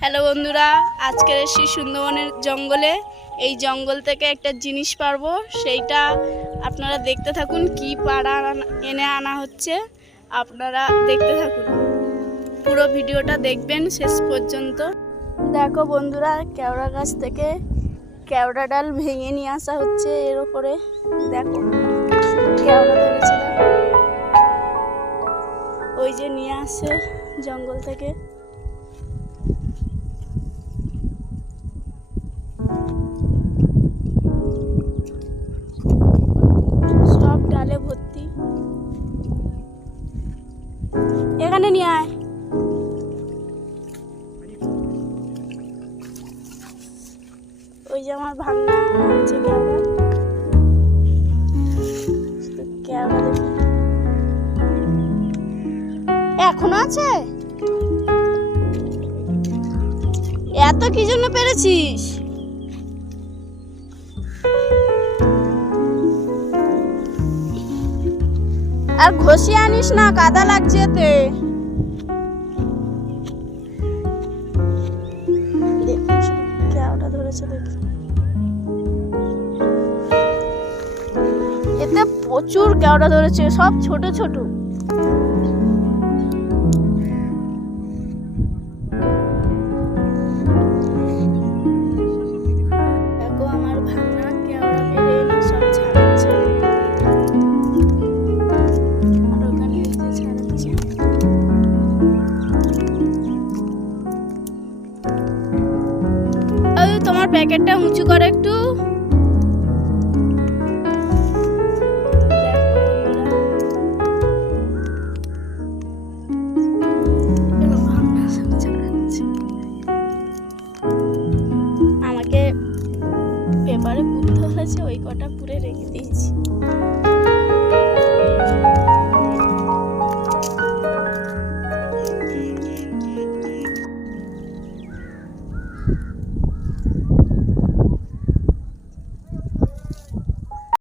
Hello বন্ধুরা, আজকের এসেছি সুন্দরবনের জঙ্গলে। এই জঙ্গল থেকে একটা জিনিস পারব, সেইটা আপনারা দেখতে থাকুন, কি পাড়া এনে আনা হচ্ছে। আপনারা দেখতে থাকুন। পুরো ভিডিওটা দেখবেন শেষ পর্যন্ত। দেখো বন্ধুরা, কেওড়া গাছ থেকে কেওড়া ডাল ভেঙে নিয়ে আসা হচ্ছে এর ওপরে। দেখো, কেওড়া ধরেছে ওই যে নিয়ে আসছে জঙ্গল থেকে। এখানে নিয়ে আয়। ওই যে আমার ভাঙনা দেখি এখনও আছে? এত কি জন্য পেরেছিস? আর ঘষে আনিস না কাদা লাগছে তে এতে প্রচুর কেওড়া ধরেছে সব ছোট ছোট। প্যাকেটটা উঁচু করে একটু। আমাকে পেপারে পুরতে হয়েছে ওই কটা পুরে রেখে দিয়েছি